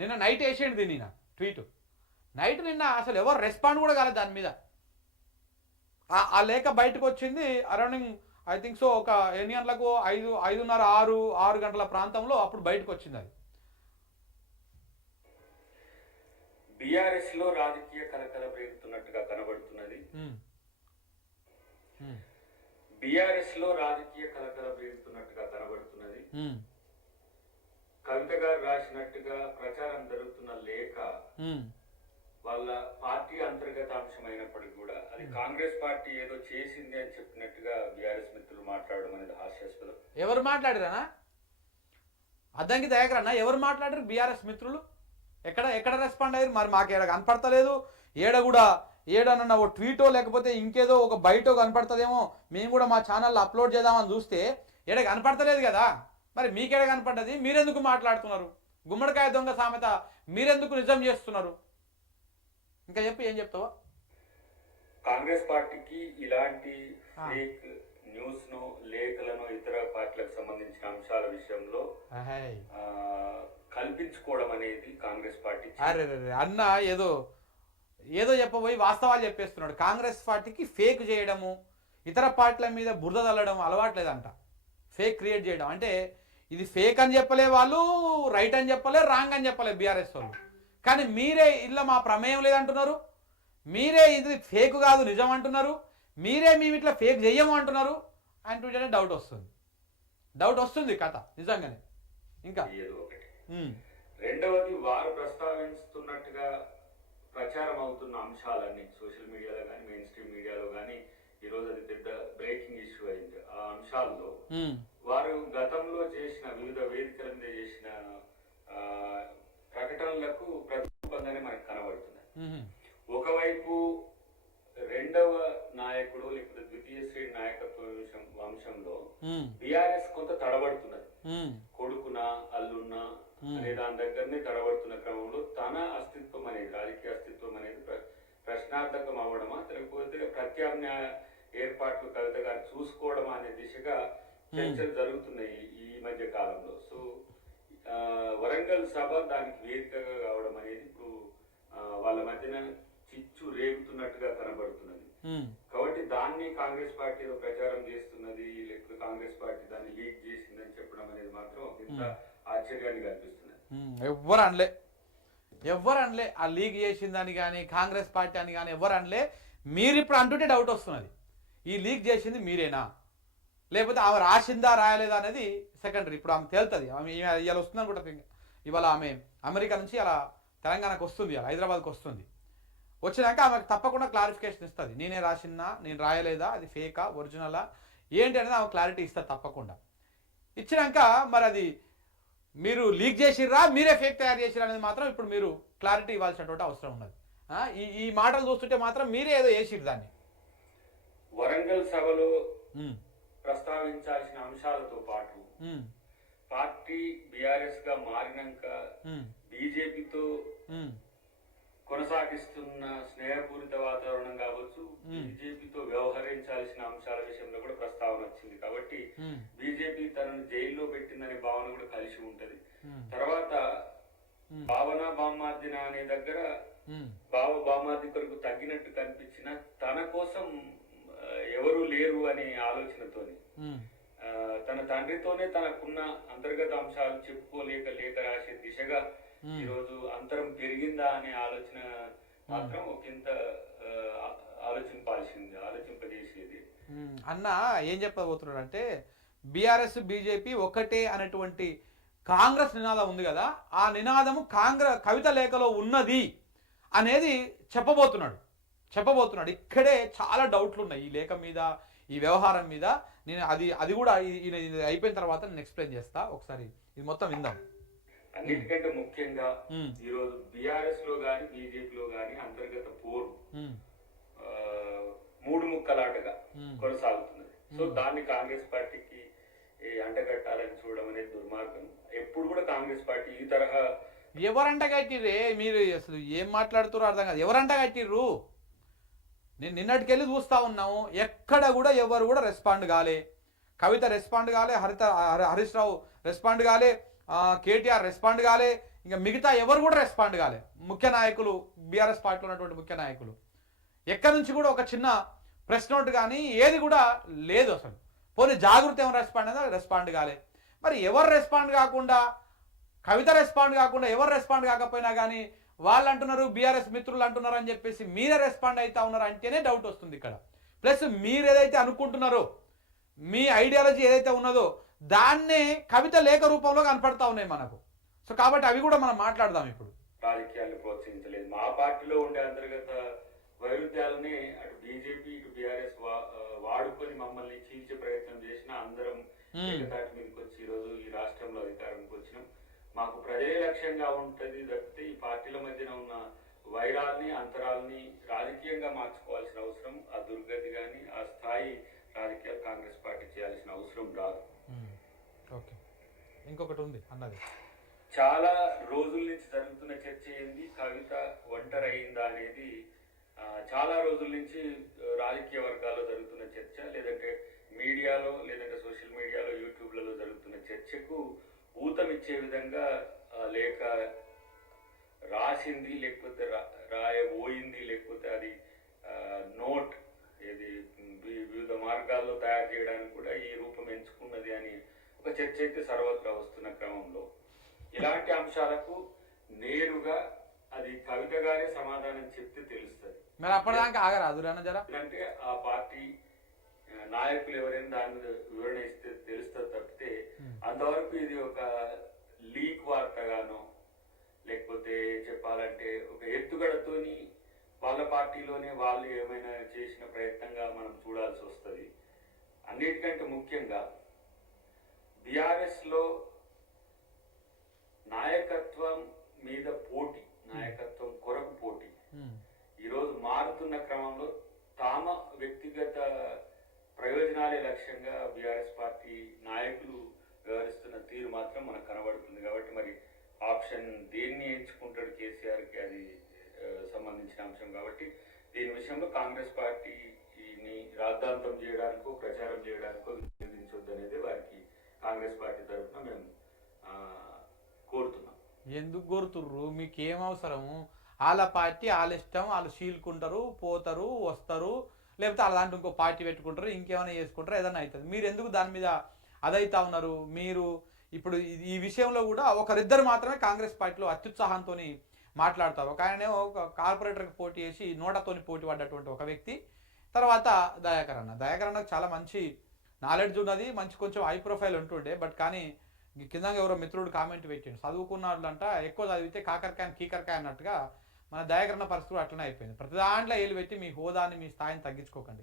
నిన్న నైట్ వేసేయండి నిన్న ట్వీట్. నైట్ నిన్న అసలు ఎవరు రెస్పాండ్ కూడా కాలేదు దాని మీద. ఆ లేఖ బయటకు వచ్చింది అరౌండ్ ఐ థింక్ సో ఒక ఎన్ని గంటలకు 5:30 6 గంటల ప్రాంతంలో అప్పుడు బయటకు వచ్చింది అది. బీఆర్ఎస్ లో రాజకీయ కలకలం రేగుతున్నట్టుగా కనబడుతున్నది. బీఆర్ఎస్ లో రాజకీయ కలకలం రేగుతున్నట్టుగా కనబడుతున్నది. కవిత గారు రాసినట్టుగా ప్రచారం జరుగుతున్న లేఖ వాళ్ళ పార్టీ అంతర్గత అంశం అయినప్పటికీ కూడా అది కాంగ్రెస్ పార్టీ ఏదో చేసింది అని చెప్పినట్టుగా బీఆర్ఎస్ మిత్రులు మాట్లాడడం అనేది హాస్యాస్పదం. ఎవరు మాట్లాడారనా? అద్దంకి దయాకరన్నా ఎవరు మాట్లాడారు? బీఆర్ఎస్ మిత్రులు ఎక్కడ రెస్పాండ్ అయ్యారు? మరి మాకు ఏడ కనపడతలేదు. ఏడనన్న ఓ ట్వీటో లేకపోతే ఇంకేదో ఒక బయటో కనపడుతుందేమో, మేము కూడా మా ఛానల్లో అప్లోడ్ చేద్దామని చూస్తే ఏడ కనపడతలేదు కదా. మరి మీకేడ కనపడ్డది? మీరెందుకు మాట్లాడుతున్నారు? గుమ్మడికాయ దొంగ సామెత మీరెందుకు నిజం చేస్తున్నారు? ఇంకా చెప్పి ఏం చెప్తావా? కాంగ్రెస్ పార్టీకి ఇలాంటి ఫేక్ న్యూస్ ను లేఖలను ఇతర పార్టీలకు సంబంధించిన అంశాల విషయంలో కల్పించుకోవడం అనేది కాంగ్రెస్ పార్టీ. అరే అన్న ఏదో చెప్పబోయి వాస్తవాలు చెప్పేస్తున్నాడు. కాంగ్రెస్ పార్టీకి ఫేక్ చేయడము, ఇతర పార్టీల మీద బురద తల్లడం అలవాట్లేదంట. ఫేక్ క్రియేట్ చేయడం అంటే ఇది ఫేక్ అని చెప్పలే వాళ్ళు, రైట్ అని చెప్పలే, రాంగ్ అని చెప్పలే బీఆర్ఎస్ వాళ్ళు. కానీ మీరే ఇలా మా ప్రమేయం లేదంటున్నారు, మీరే ఇది ఫేక్ కాదు నిజం అంటున్నారు, మీరే మేము ఇట్లా ఫేక్ చెయ్యము అంటున్నారు అంటుంటేనే డౌట్ వస్తుంది కథ నిజంగానే. ఇంకా రెండవది వారు ప్రస్తావిస్తున్నట్టుగా ప్రచారం అవుతున్న అంశాలన్నీ సోషల్ మీడియాలో కానీ మెయిన్ స్ట్రీమ్ మీడియాలో కానీ ఈరోజు అది పెద్ద బ్రేకింగ్ ఇష్యూ అయింది. ఆ అంశాల్లో వారు గతంలో చేసిన వివిధ వేదికల మీద చేసిన ప్రకటనలకు ప్రతిస్పందనే మనకు కనబడుతున్నాయి. ఒకవైపు రెండవ నాయకుడు లేకపోతే ద్వితీయ శ్రేణి నాయకత్వ వంశంలో బీఆర్ఎస్ కొంత తడబడుతున్నది. కొడుకునా అల్లున్నా అనే దాని దగ్గరనే తడబడుతున్న క్రమంలో తన అస్తిత్వం అనేది, రాజకీయ అస్తిత్వం అనేది ప్రశ్నార్థకం అవ్వడమా లేకపోతే ప్రత్యామ్నాయ ఏర్పాట్లు కవిత గారు చూసుకోవడమా అనే దిశగా చర్చలు జరుగుతున్నాయి ఈ మధ్య కాలంలో. సో వరంగల్ సభ దానికి వేదికగా కావడం అనేది ఇప్పుడు వాళ్ళ మధ్యన చిచ్చు రేగుతున్నట్టుగా కనబడుతున్నది. కాబట్టి దాన్ని కాంగ్రెస్ పార్టీ ప్రచారం చేస్తున్నది లేకపోతే కాంగ్రెస్ పార్టీ దాన్ని లీక్ చేసిందని చెప్పడం అనేది మాత్రం ఇంత ఆశ్చర్యాన్ని కల్పిస్తున్నది. ఎవ్వరు అనలే ఆ లీక్ చేసిందని కానీ కాంగ్రెస్ పార్టీ అని కానీ ఎవ్వరు అనలే. మీరు ఇప్పుడు అంటుంటే డౌట్ వస్తున్నది, ఈ లీక్ చేసింది మీరేనా లేకపోతే ఆమె రాసిందా రాయలేదా అనేది సెకండరీ. ఇప్పుడు ఆమె తేలుతుంది. ఆమె ఇవాళ వస్తుంది అనుకుంటా. ఇవాళ ఆమె అమెరికా నుంచి అలా తెలంగాణకు వస్తుంది, అలా హైదరాబాద్కి వస్తుంది. వచ్చినాక ఆమెకు తప్పకుండా క్లారిఫికేషన్ ఇస్తుంది. నేనే రాసినా, నేను రాయలేదా, అది ఫేకా ఒరిజినలా ఏంటి అనేది ఆమె క్లారిటీ ఇస్తుంది తప్పకుండా. ఇచ్చినాక మరి అది మీరు లీక్ చేసిర్రా మీరే ఫేక్ తయారు చేసిర్రా అనేది మాత్రం ఇప్పుడు మీరు క్లారిటీ ఇవ్వాల్సినటువంటి అవసరం ఉన్నది. ఈ మాటలు చూస్తుంటే మాత్రం మీరే ఏదో చేసిర్రు దాన్ని. వరంగల్ సభలో ప్రస్తావించాల్సిన అంశాలతో పాటు పార్టీ బీఆర్ఎస్ గా మారినాక బీజేపీతో కొనసాగిస్తున్న స్నేహపూరిత వాతావరణం కావచ్చు, బీజేపీతో వ్యవహరించాల్సిన అంశాల విషయంలో కూడా ప్రస్తావన వచ్చింది. కాబట్టి బీజేపీ తనను జైల్లో పెట్టిందనే భావన కూడా కలిసి ఉంటది. తర్వాత భావన బామ్మార్దిన అనే దగ్గర బామ్మార్ది కొరకు తగ్గినట్టు కనిపించిన తన కోసం ఎవరు లేరు అనే ఆలోచనతోని తన తండ్రితోనే తనకున్న అంతర్గత అంశాలు చెప్పుకోలేక రాసే దిశగా ఈరోజు అంతరం పెరిగిందా అనే ఆలోచన మాత్రం ఒకంత ఆలోచింపజేసేది. అన్న ఏం చెప్పబోతున్నాడు అంటే బీఆర్ఎస్ బీజేపీ ఒకటే అనేటువంటి కాంగ్రెస్ నినాదం ఉంది కదా, ఆ నినాదము కవిత లేఖలో ఉన్నది అనేది చెప్పబోతున్నాడు. ఇక్కడే చాలా డౌట్లు ఉన్నాయి ఈ లేఖ మీద, ఈ వ్యవహారం మీద. నేను అది కూడా అయిపోయిన తర్వాత నేను ఎక్స్ప్లెయిన్ చేస్తా. ఒకసారి ఇది మొత్తం విందాం. అన్నిటికంటే ముఖ్యంగా ఈరోజు బీఆర్ఎస్ లో గాని బీజేపీలో గాని అంతర్గత పోరు మూడు ముక్కలాటగా కొనసాగుతున్నది. సో దాన్ని కాంగ్రెస్ పార్టీకి అంటగట్టాలని చూడడం అనేది దుర్మార్గం. ఎప్పుడు కూడా కాంగ్రెస్ పార్టీ ఈ తరహా ఎవరంట కట్టిర్రే? మీరు అసలు ఏం మాట్లాడుతారో అర్థం కాదు. ఎవరంట కట్టిర్రు? నేను నిన్నటికెళ్ళి చూస్తా ఉన్నాము, ఎక్కడ కూడా ఎవరు కూడా రెస్పాండ్ కాలే. కవిత రెస్పాండ్ కాలే, హరీష్ రావు రెస్పాండ్ కాలే, కేటీఆర్ రెస్పాండ్ కాలే, ఇంకా మిగతా ఎవరు కూడా రెస్పాండ్ కాలే. ముఖ్య నాయకులు, బీఆర్ఎస్ పార్టీలో ఉన్నటువంటి ముఖ్య నాయకులు ఎక్కడి నుంచి కూడా ఒక చిన్న ప్రెస్ నోట్ కానీ ఏది కూడా లేదు అసలు. పోనీ జాగృతి ఏమైనా రెస్పాండ్ కాలే. మరి ఎవరు రెస్పాండ్ కాకుండా, కవిత రెస్పాండ్ కాకుండా, ఎవరు రెస్పాండ్ కాకపోయినా కానీ వాళ్ళు అంటున్నారు బీఆర్ఎస్ మిత్రులు అంటున్నారు అని చెప్పేసి మీరే రెస్పాండ్ అవుతా ఉన్నారు అంటేనే డౌట్ వస్తుంది ఇక్కడ. ప్లస్ మీరు ఏదైతే అనుకుంటున్నారో, మీ ఐడియాలజీ ఏదైతే ఉన్నదో దాన్నే కవిత లేఖ రూపంలో కనపడతా ఉన్నాయి మనకు. సో కాబట్టి అవి కూడా మనం మాట్లాడదాం ఇప్పుడు. రాజకీయాన్ని ప్రోత్సహించలేదు. మా పార్టీలో ఉండే అంతర్గత వైరుధ్యాలని అటు బీజేపీ ఇటు బీఆర్ఎస్ వాడుకొని మమ్మల్ని చీల్చే ప్రయత్నం చేసినా అందరం ఏకతాటి మీదకి వచ్చి ఈరోజు ఈ రాష్ట్రంలో అధికారంకి వచ్చినాం. మాకు ప్రజలే లక్ష్యంగా ఉంటుంది తప్పితే ఈ పార్టీల మధ్యన ఉన్న వైరాల్ని, అంతరాల్ని రాజకీయంగా మార్చుకోవాల్సిన అవసరం, ఆ దుర్గతి కానీ ఆ స్థాయి రాజకీయాలు కాంగ్రెస్ పార్టీ చేయాల్సిన అవసరం రాదు. ఓకే, ఇంకొకటి ఉంది అన్నది. చాలా రోజుల నుంచి జరుగుతున్న చర్చ ఏంది, కవిత ఒంటరి అయిందా అనేది చాలా రోజుల నుంచి రాజకీయ వర్గాల్లో జరుగుతున్న చర్చ, లేదంటే మీడియాలో, లేదంటే సోషల్ మీడియాలో, యూట్యూబ్లలో జరుగుతున్న చర్చకు ఊతమిచ్చే విధంగా లేక రాసింది, లేకపోతే రాయబోయింది, లేకపోతే అది నోట్ ఏది వివిధ మార్గాల్లో తయారు చేయడానికి కూడా ఈ రూపం ఎంచుకున్నది అని ఒక చర్చ అయితే సర్వత్రా వస్తున్న క్రమంలో ఇలాంటి అంశాలకు నేరుగా అది కవిత గారే సమాధానం చెప్తే తెలుస్తుంది. మరి అప్పటిదాకా ఆగరాదు జర, అంటే ఆ పార్టీ నాయకులు ఎవరైనా దాని మీద వివరణ ఇస్తే తెలుస్తుంది తప్పితే అంతవరకు ఇది ఒక లీక్ వార్తగానో, లేకపోతే చెప్పాలంటే ఒక ఎత్తుగడతోని వాళ్ళ పార్టీలోనే వాళ్ళు ఏమైనా చేసిన ప్రయత్నంగా మనం చూడాల్సి వస్తుంది. అన్నిటికంటే ముఖ్యంగా బీఆర్ఎస్ లో నాయకత్వం మీద పోటీ, నాయకత్వం కొరకు పోటీ ఈరోజు మారుతున్న క్రమంలో తామ వ్యక్తిగత ప్రయోజనాలే లక్ష్యంగా బీఆర్ఎస్ పార్టీ నాయకులు వ్యవహరిస్తున్న తీరు మాత్రం మనకు కనబడుతుంది. కాబట్టి మరి ఆప్షన్ దేన్ని ఎంచుకుంటాడు కేసీఆర్కి అది సంబంధించిన అంశం. కాబట్టి దీని విషయంలో కాంగ్రెస్ పార్టీని రాద్ధాంతం చేయడానికో, ప్రచారం చేయడానికో వినియోగించొద్దు అనేది వారికి కాంగ్రెస్ పార్టీ తరఫున మేము కోరుతున్నాం. ఎందుకు కోరుతుర్రు? మీకు ఏం అవసరము? వాళ్ళ పార్టీ వాళ్ళ ఇష్టం, వాళ్ళు చీలుకుంటారు, పోతారు, వస్తారు, లేకపోతే అలాంటి ఇంకో పార్టీ పెట్టుకుంటారు, ఇంకేమైనా చేసుకుంటారు, ఏదైనా అవుతుంది. మీరు ఎందుకు దాని మీద అదైతా ఉన్నారు? మీరు ఇప్పుడు ఈ విషయంలో కూడా ఒకరిద్దరు మాత్రమే కాంగ్రెస్ పార్టీలో అత్యుత్సాహంతో మాట్లాడతారు. ఒక ఆయన ఒక కార్పొరేటర్కి పోటీ చేసి నోటతోని పోటీ పడ్డటువంటి ఒక వ్యక్తి, తర్వాత దయాకర్ అన్నకు చాలా మంచి నాలెడ్జ్ ఉన్నది, మంచి కొంచెం హై ప్రొఫైల్ ఉంటుండే. బట్ కానీ కింద ఎవరో మిత్రుడు కామెంట్ పెట్టాడు, చదువుకున్న వాళ్ళంట ఎక్కువ చదివితే కాకరకాయ కీకరకాయ అన్నట్టుగా మన దయాకరణ పరిస్థితి అట్లనే అయిపోయింది. ప్రతి దాంట్లో ఏలు పెట్టి మీ హోదాని, మీ స్థాయిని తగ్గించుకోకండి.